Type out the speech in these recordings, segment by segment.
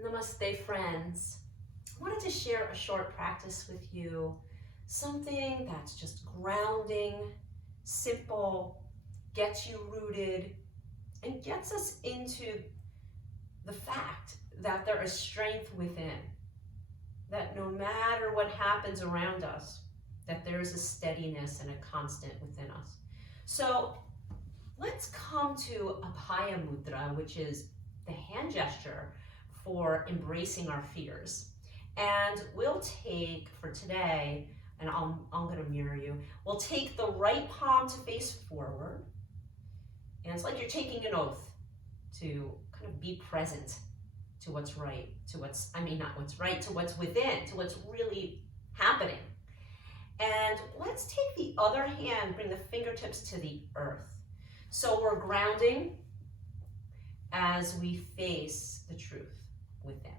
Namaste, friends. I wanted to share a short practice with you, something that's just grounding, simple, gets you rooted, and gets us into the fact that there is strength within, that no matter what happens around us, that there is a steadiness and a constant within us. So let's come to Abhaya Mudra, which is the hand gesture for embracing our fears. And we'll take, for today, and I'm going to mirror you, we'll take the right palm to face forward. And it's like you're taking an oath to kind of be present to what's right, to what's, not what's right, to what's within, to what's really happening. And let's take the other hand, bring the fingertips to the earth. So we're grounding as we face the truth within.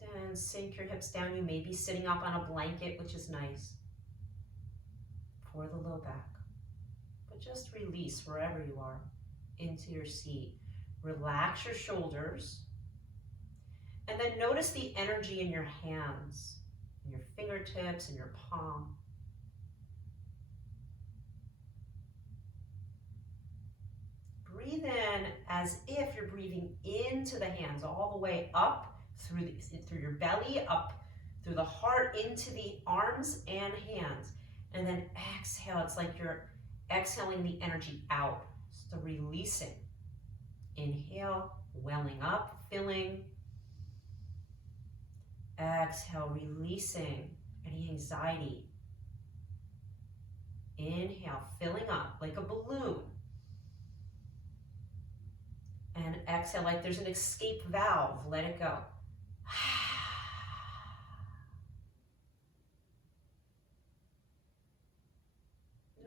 Then sink your hips down. You may be sitting up on a blanket, which is nice for the low back. But just release wherever you are into your seat. Relax your shoulders. And then notice the energy in your hands, in your fingertips, in your palm. Breathe in as if you're breathing into the hands all the way up through your belly, up through the heart, into the arms and hands. And then exhale. It's like you're exhaling the energy out. It's the releasing. Inhale, welling up, filling. Exhale, releasing any anxiety. Inhale, filling up like a balloon. And exhale like there's an escape valve. Let it go.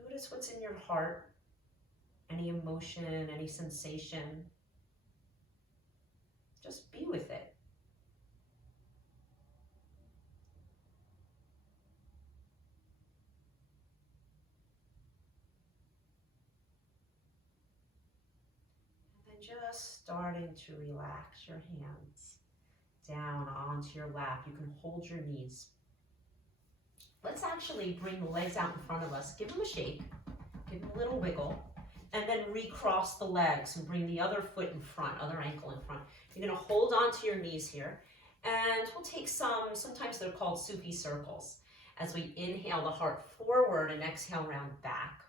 Notice what's in your heart. Any emotion, any sensation. Just be with it. Just starting to relax your hands down onto your lap. You can hold your knees. Let's actually bring the legs out in front of us. Give them a shake. Give them a little wiggle. And then recross the legs and bring the other foot in front, other ankle in front. You're going to hold on to your knees here. And we'll take sometimes they're called Sufi circles. As we inhale the heart forward and exhale round back.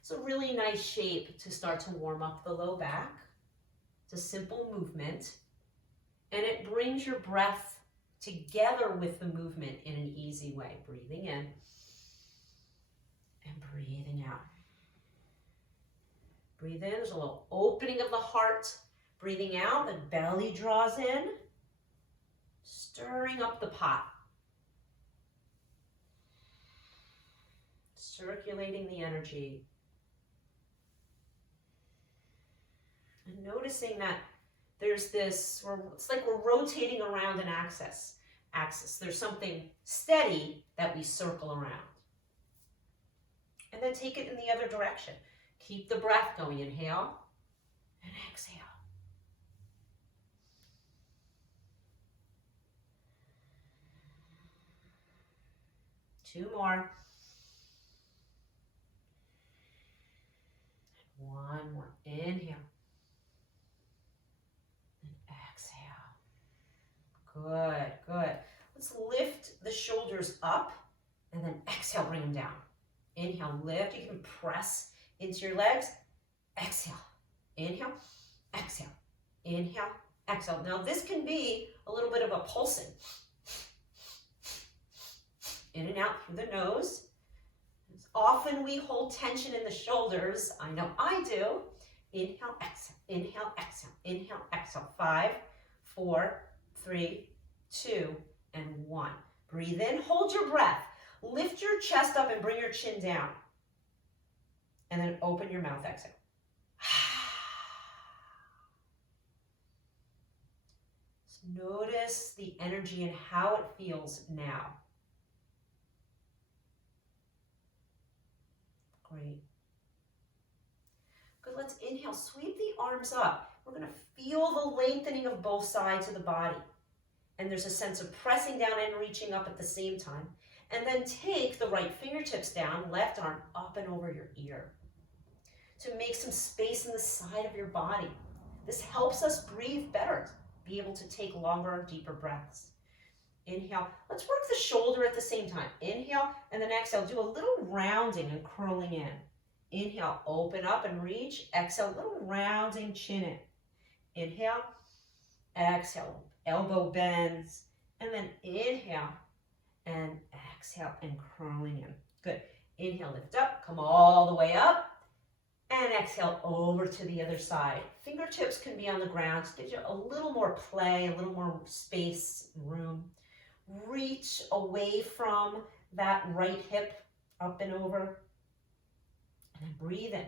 It's a really nice shape to start to warm up the low back. It's a simple movement, and it brings your breath together with the movement in an easy way. Breathing in and breathing out. Breathe in, there's a little opening of the heart. Breathing out, the belly draws in, stirring up the pot. Circulating the energy. And noticing that there's this, it's like we're rotating around an axis. There's something steady that we circle around. And then take it in the other direction. Keep the breath going. Inhale and exhale. Two more. One more. Inhale. Good, good. Let's lift the shoulders up and then exhale, bring them down. Inhale, lift. You can press into your legs. Exhale. Inhale, exhale. Inhale, exhale. Now this can be a little bit of a pulsing. In and out through the nose. Often we hold tension in the shoulders. I know I do. Inhale, exhale. Inhale, exhale. Inhale, exhale. 5, 4, 3, 2, and 1. Breathe in, hold your breath. Lift your chest up and bring your chin down. And then open your mouth, exhale. So notice the energy and how it feels now. Great. Good, let's inhale. Sweep the arms up. We're going to feel the lengthening of both sides of the body. And there's a sense of pressing down and reaching up at the same time. And then take the right fingertips down, left arm up and over your ear to make some space in the side of your body. This helps us breathe better, be able to take longer, deeper breaths. Inhale. Let's work the shoulder at the same time. Inhale, and then exhale. Do a little rounding and curling in. Inhale, open up and reach. Exhale, a little rounding, chin in. Inhale, exhale, elbow bends, and then inhale and exhale and curling in. Good. Inhale, lift up, come all the way up, and exhale over to the other side. Fingertips can be on the ground, just gives you a little more play, a little more space, room. Reach away from that right hip, up and over, and then breathe in.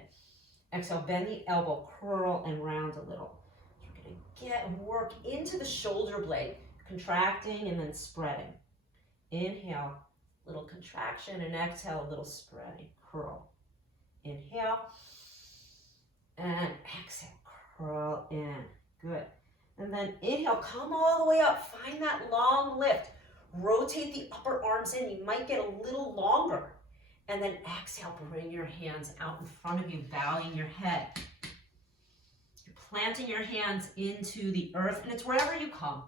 Exhale, bend the elbow, curl and round a little. You're going to get and work into the shoulder blade, contracting and then spreading. Inhale, little contraction, and exhale, a little spreading, curl. Inhale, and exhale, curl in. Good. And then inhale, come all the way up, find that long lift. Rotate the upper arms in, you might get a little longer. And then exhale, bring your hands out in front of you, bowing your head. You're planting your hands into the earth, and it's wherever you come.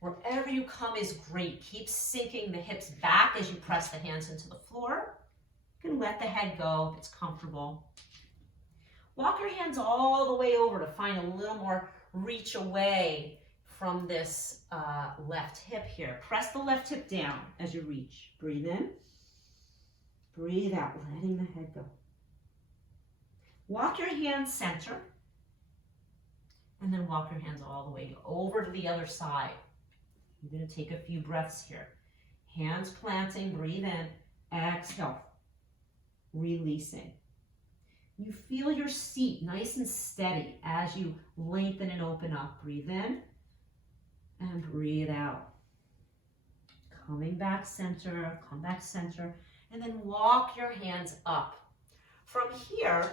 Wherever you come is great. Keep sinking the hips back as you press the hands into the floor. You can let the head go if it's comfortable. Walk your hands all the way over to find a little more reach away from this left hip here. Press the left hip down as you reach. Breathe in. Breathe out, letting the head go. Walk your hands center. And then walk your hands all the way over to the other side. You're going to take a few breaths here. Hands planting, breathe in, exhale, releasing. You feel your seat nice and steady as you lengthen and open up. Breathe in and breathe out. Coming back center, come back center, and then walk your hands up. From here,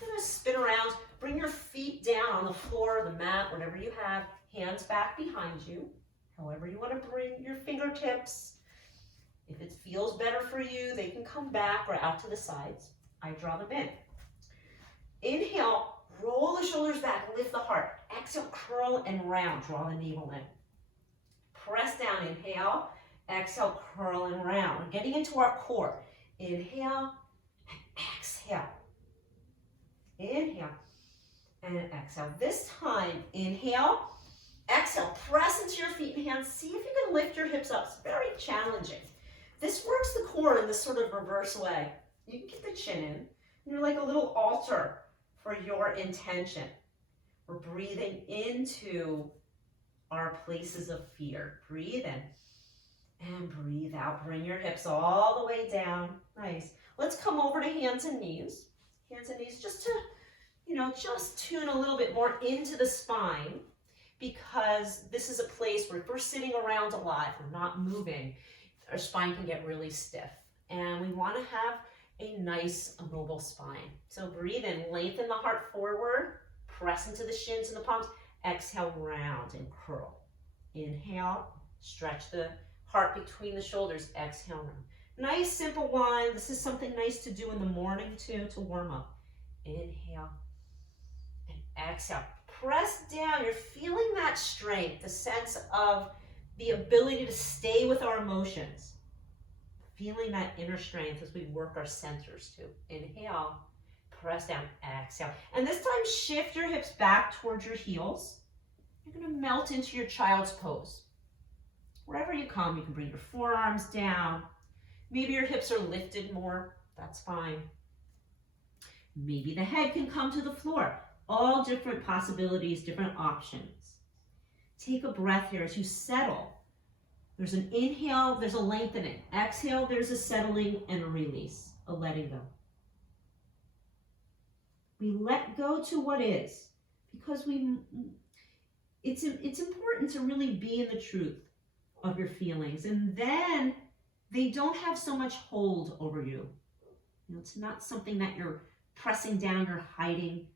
you're going to spin around, bring your feet down on the floor, the mat, whatever you have, hands back behind you. However you want to bring your fingertips. If it feels better for you, they can come back or out to the sides. I draw them in. Inhale, roll the shoulders back, lift the heart. Exhale, curl and round, draw the navel in. Press down, inhale, exhale, curl and round. We're getting into our core. Inhale and exhale. Inhale and exhale. This time, inhale, exhale, press into your feet and hands. See if you can lift your hips up. It's very challenging. This works the core in this sort of reverse way. You can keep the chin in. And you're like a little altar for your intention. We're breathing into our places of fear. Breathe in and breathe out. Bring your hips all the way down. Nice. Let's come over to hands and knees. Hands and knees just to, just tune a little bit more into the spine, because this is a place where if we're sitting around a lot, if we're not moving, our spine can get really stiff. And we want to have a nice mobile spine. So breathe in, lengthen the heart forward, press into the shins and the palms. Exhale, round and curl. Inhale, stretch the heart between the shoulders. Exhale, round. Nice, simple one. This is something nice to do in the morning too, to warm up. Inhale and exhale. Press down. You're feeling that strength, the sense of the ability to stay with our emotions. Feeling that inner strength as we work our centers too. Inhale, press down, exhale. And this time, shift your hips back towards your heels. You're going to melt into your child's pose. Wherever you come, you can bring your forearms down. Maybe your hips are lifted more. That's fine. Maybe the head can come to the floor. All different possibilities, different options. Take a breath here as you settle. There's an inhale, there's a lengthening. Exhale, there's a settling and a release, a letting go. We let go to what is, because it's important to really be in the truth of your feelings, and then they don't have so much hold over you. It's not something that you're pressing down, you're hiding.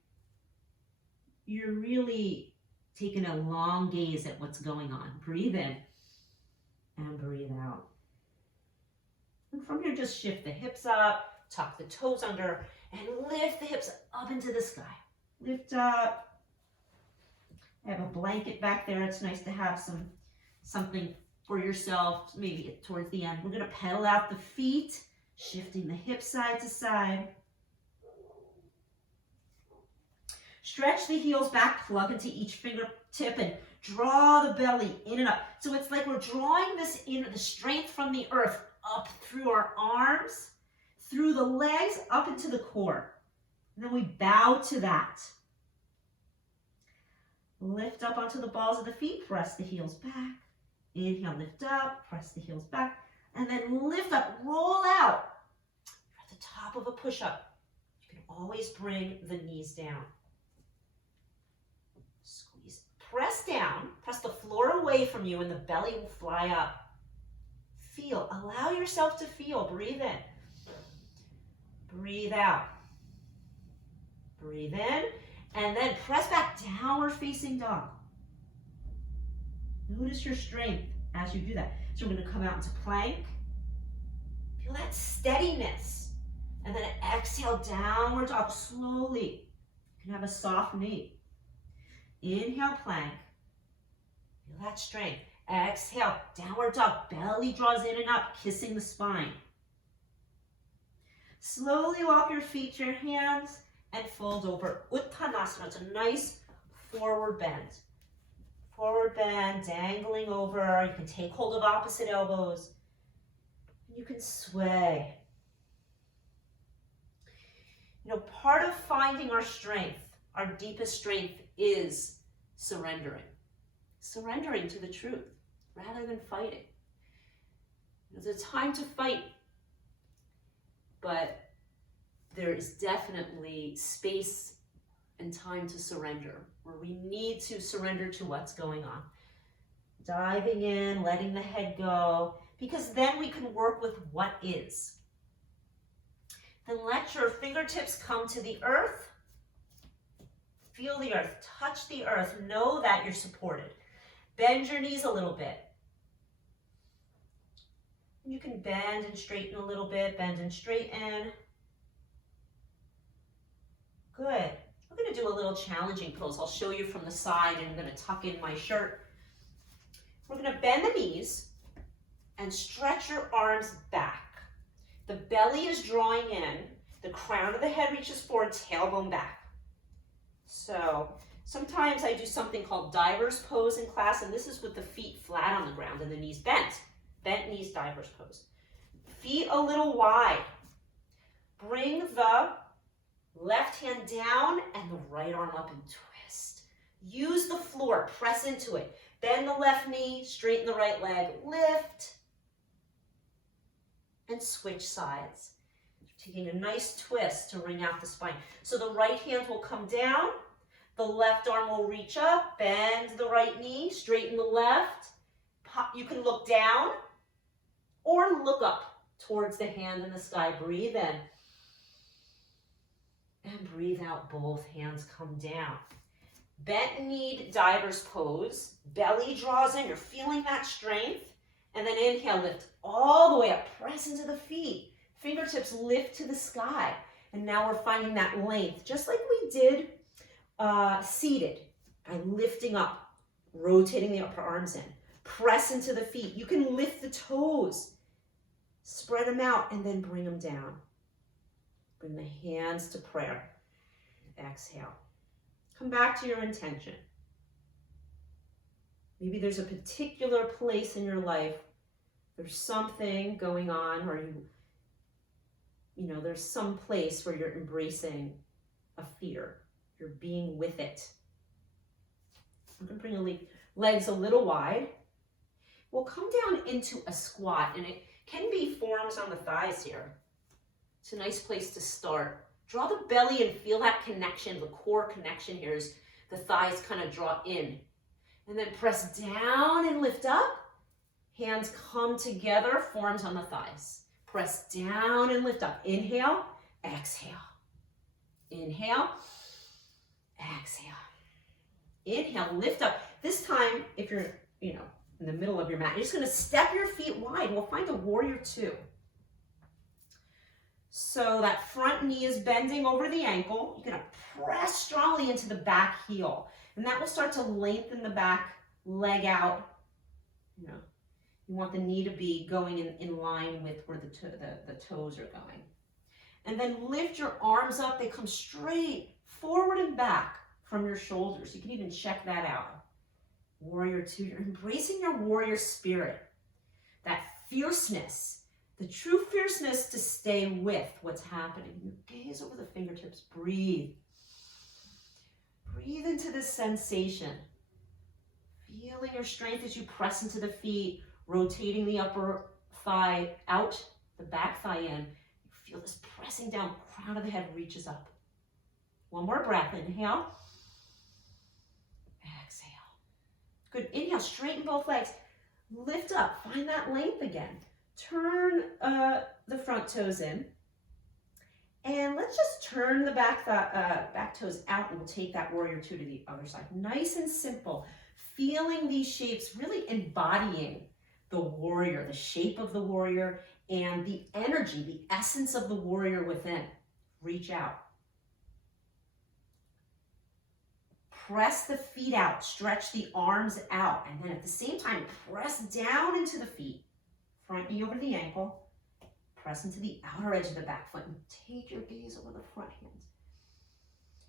you're really taking a long gaze at what's going on. Breathe in and breathe out. And from here, just shift the hips up, tuck the toes under, and lift the hips up into the sky. Lift up. I have a blanket back there. It's nice to have something for yourself, maybe towards the end. We're going to pedal out the feet, shifting the hips side to side. Stretch the heels back, plug into each fingertip, and draw the belly in and up. So it's like we're drawing this in, the strength from the earth up through our arms, through the legs, up into the core. And then we bow to that. Lift up onto the balls of the feet, press the heels back. Inhale, lift up, press the heels back, and then lift up, roll out. You're at the top of a push-up. You can always bring the knees down. Squeeze, press down, press the floor away from you, and the belly will fly up. Feel, allow yourself to feel. Breathe in. Breathe out. Breathe in, and then press back, downward facing dog. Notice your strength as you do that. So we're going to come out into plank. Feel that steadiness. And then exhale, downward dog, slowly. You can have a soft knee. Inhale, plank. Feel that strength. Exhale, downward dog, belly draws in and up, kissing the spine. Slowly walk your feet to your hands and fold over. Uttanasana, it's a nice forward bend. Forward bend, dangling over. You can take hold of opposite elbows. You can sway. You know, part of finding our strength, our deepest strength, is surrendering. Surrendering to the truth rather than fighting. There's a time to fight, but there is definitely space and time to surrender, where we need to surrender to what's going on. Diving in, letting the head go, because then we can work with what is. Then let your fingertips come to the earth. Feel the earth, touch the earth, know that you're supported. Bend your knees a little bit. You can bend and straighten a little bit, bend and straighten. Good. We're going to do a little challenging pose. I'll show you from the side, and I'm going to tuck in my shirt. We're going to bend the knees and stretch your arms back. The belly is drawing in. The crown of the head reaches forward, tailbone back. So sometimes I do something called diver's pose in class, and this is with the feet flat on the ground and the knees bent. Bent knees, diver's pose. Feet a little wide. Bring the left hand down and the right arm up and twist. Use the floor, press into it. Bend the left knee, straighten the right leg, lift, and switch sides. Taking a nice twist to wring out the spine. So the right hand will come down, the left arm will reach up, bend the right knee, straighten the left. You can look down or look up towards the hand in the sky. Breathe in. And breathe out, both hands come down. Bent knee, diver's pose. Belly draws in, you're feeling that strength. And then inhale, lift all the way up, press into the feet. Fingertips lift to the sky. And now we're finding that length, just like we did seated, by lifting up, rotating the upper arms in. Press into the feet. You can lift the toes, spread them out, and then bring them down. Bring the hands to prayer. Exhale. Come back to your intention. Maybe there's a particular place in your life, there's something going on, or there's some place where you're embracing a fear. You're being with it. I'm going to bring the legs a little wide. We'll come down into a squat, and it can be forearms on the thighs here. It's a nice place to start. Draw the belly and feel that connection. The core connection here is the thighs kind of draw in. And then press down and lift up. Hands come together, forearms on the thighs. Press down and lift up. Inhale, exhale. Inhale, exhale. Inhale, lift up. This time, if you're, in the middle of your mat, you're just gonna step your feet wide. We'll find a warrior two. So that front knee is bending over the ankle. You're gonna press strongly into the back heel. And that will start to lengthen the back leg out. You want the knee to be going in line with where the toes are going. And then lift your arms up. They come straight forward and back from your shoulders. You can even check that out. Warrior two, you're embracing your warrior spirit. That fierceness, the true fierceness to stay with what's happening. You gaze over the fingertips, breathe. Breathe into this sensation. Feeling your strength as you press into the feet, rotating the upper thigh out, the back thigh in. You feel this pressing down, crown of the head reaches up. One more breath, inhale. Exhale. Good, inhale, straighten both legs. Lift up, find that length again. Turn the front toes in. And let's just turn the back toes out and we'll take that warrior two to the other side. Nice and simple. Feeling these shapes, really embodying the warrior, the shape of the warrior, and the energy, the essence of the warrior within. Reach out. Press the feet out, stretch the arms out, and then at the same time, press down into the feet. Front knee over the ankle, press into the outer edge of the back foot, and take your gaze over the front hands.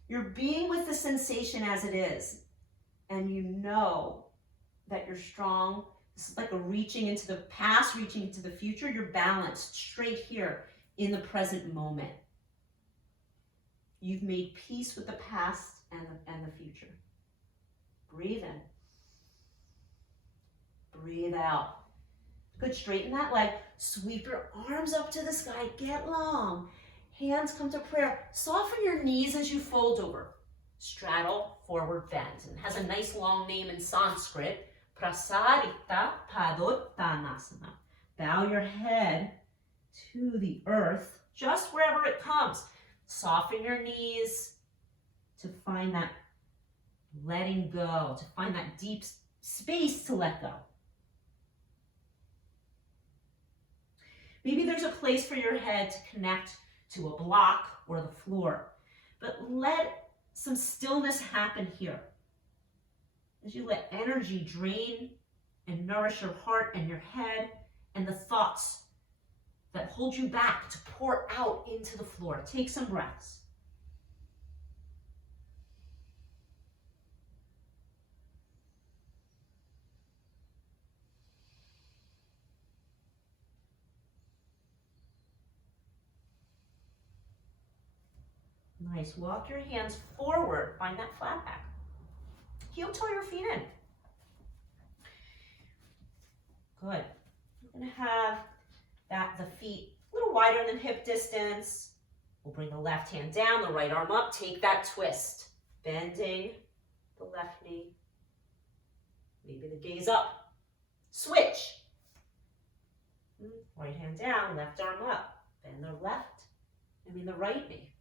You're being with the sensation as it is, and you know that you're strong. This is like a reaching into the past, reaching into the future. You're balanced straight here in the present moment. You've made peace with the past and the future. Breathe in. Breathe out. Good, straighten that leg. Sweep your arms up to the sky. Get long. Hands come to prayer. Soften your knees as you fold over. Straddle, forward bend. And it has a nice long name in Sanskrit. Prasarita Padottanasana. Bow your head to the earth, just wherever it comes. Soften your knees to find that letting go, to find that deep space to let go. Maybe there's a place for your head to connect to a block or the floor, but let some stillness happen here. As you let energy drain and nourish your heart and your head and the thoughts that hold you back to pour out into the floor. Take some breaths. Nice. Walk your hands forward. Find that flat back. Heel toe your feet in. Good. You're going to have the feet a little wider than hip distance. We'll bring the left hand down, the right arm up. Take that twist. Bending the left knee. Maybe the gaze up. Switch. Right hand down, left arm up. Bend the right knee.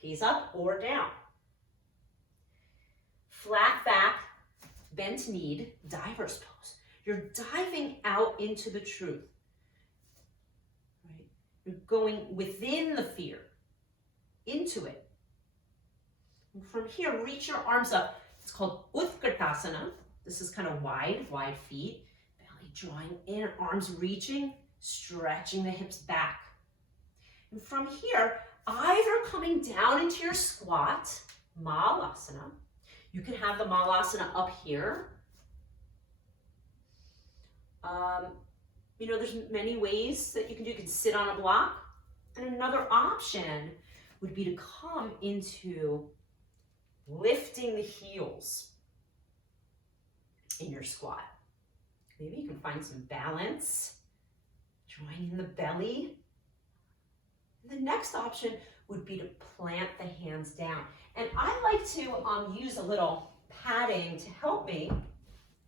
Gaze up or down. Flat back, bent knee, diver's pose. You're diving out into the truth. Right? You're going within the fear, into it. And from here, reach your arms up. It's called Utkatasana. This is kind of wide feet. Belly drawing in, arms reaching, stretching the hips back. And from here, either coming down into your squat, Malasana. You can have the Malasana up here. There's many ways that you can do. You can sit on a block. And another option would be to come into lifting the heels in your squat. Maybe you can find some balance, drawing in the belly. And the next option would be to plant the hands down. And I like to use a little padding to help me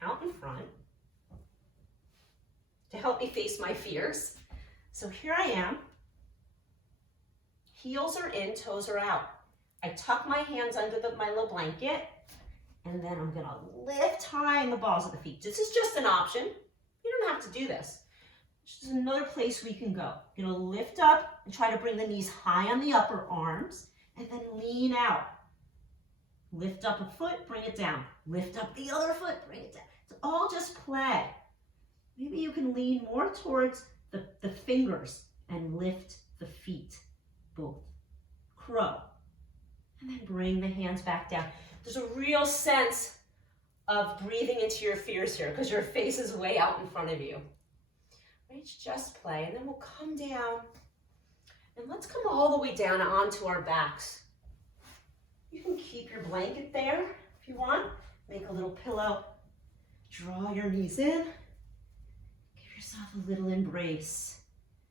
out in front, to help me face my fears. So here I am. Heels are in, toes are out. I tuck my hands under my little blanket, And then I'm gonna lift high in the balls of the feet. This is just an option. You don't have to do this. This is another place we can go. You're gonna lift up and try to bring the knees high on the upper arms and then lean out. Lift up a foot, bring it down. Lift up the other foot, bring it down. It's all just play. Maybe you can lean more towards the fingers and lift the feet, both. Crow. And then bring the hands back down. There's a real sense of breathing into your fears here because your face is way out in front of you. Right? It's just play. And then we'll come down. And let's come all the way down onto our backs. You can keep your blanket there if you want. Make a little pillow. Draw your knees in. Give yourself a little embrace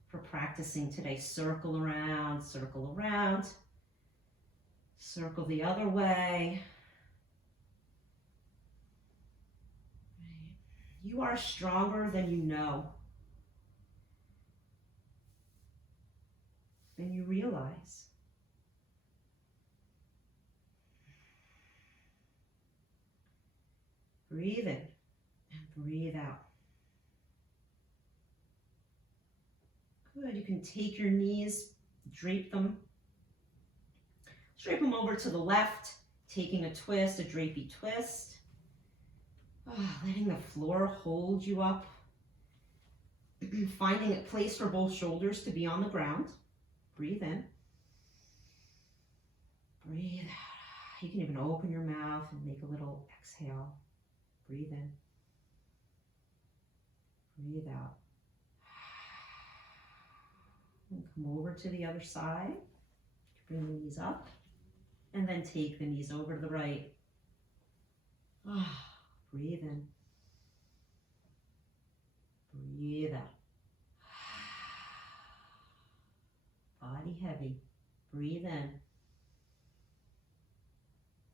for practicing today. Circle around, circle around. Circle the other way. Right. You are stronger than you know. Than you realize. Breathe in and breathe out. Good. You can take your knees, drape them over to the left, taking a twist, a drapey twist. Letting the floor hold you up. Finding a place for both shoulders to be on the ground. Breathe in. Breathe out. You can even open your mouth and make a little exhale. Breathe in. Breathe out. And come over to the other side. Bring the knees up. And then take the knees over to the right. Breathe in. Breathe out. Body heavy. Breathe in.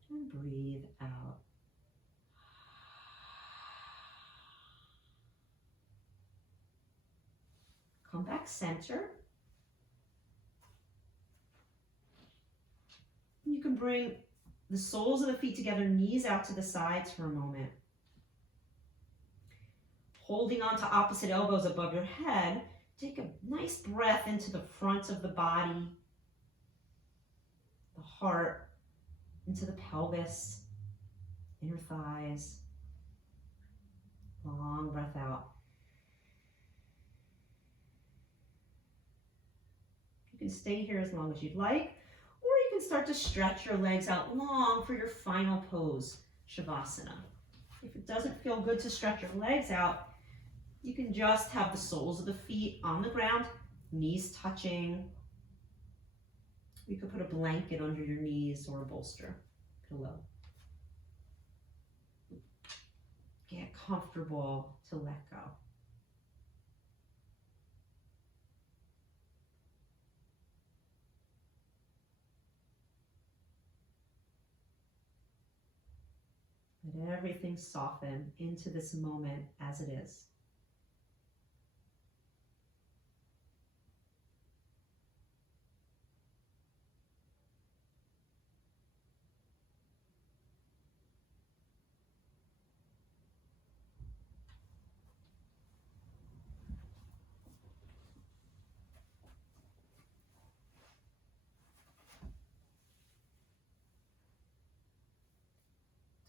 And breathe out. Come back center. You can bring the soles of the feet together, knees out to the sides for a moment. Holding on to opposite elbows above your head, take a nice breath into the front of the body, the heart, into the pelvis, inner thighs. Long breath out. You can stay here as long as you'd like, or you can start to stretch your legs out long for your final pose, Shavasana. If it doesn't feel good to stretch your legs out, you can just have the soles of the feet on the ground, knees touching. You could put a blanket under your knees or a bolster, pillow. Get comfortable to let go. Let everything soften into this moment as it is.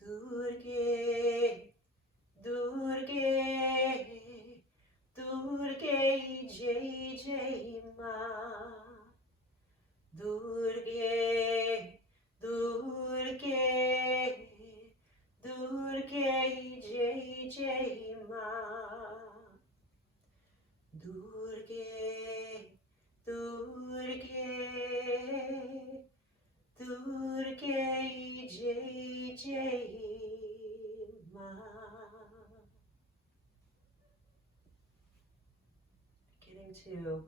Durge, Durge, Durge, Jai Jai Ma. Durge, Durge, Durge, Jai Jai Ma. Durge, Durge, Durge, Jai Jai Ma. Beginning to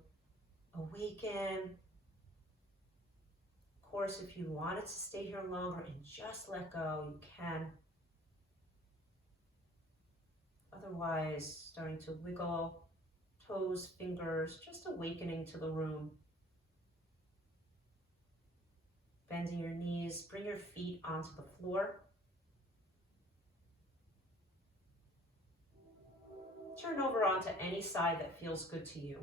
awaken. Of course, if you wanted to stay here longer and just let go, you can. Otherwise, starting to wiggle toes, fingers, just awakening to the room. Bending your knees, bring your feet onto the floor. turn over onto any side that feels good to you.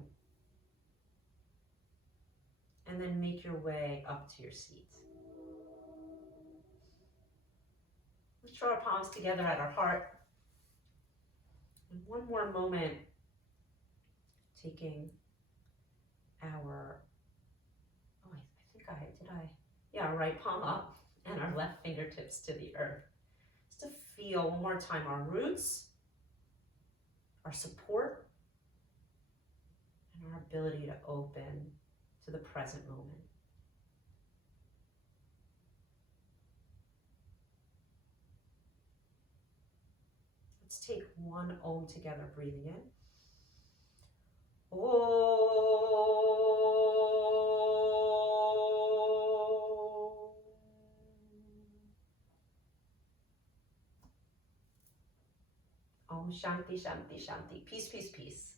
And then make your way up to your seat. Let's draw our palms together at our heart. And one more moment, taking our, our right palm up and our left fingertips to the earth. Just to feel one more time our roots, our support, and our ability to open to the present moment. Let's take one Om together, breathing in. Om Shanti, Shanti, Shanti. Peace, peace, peace.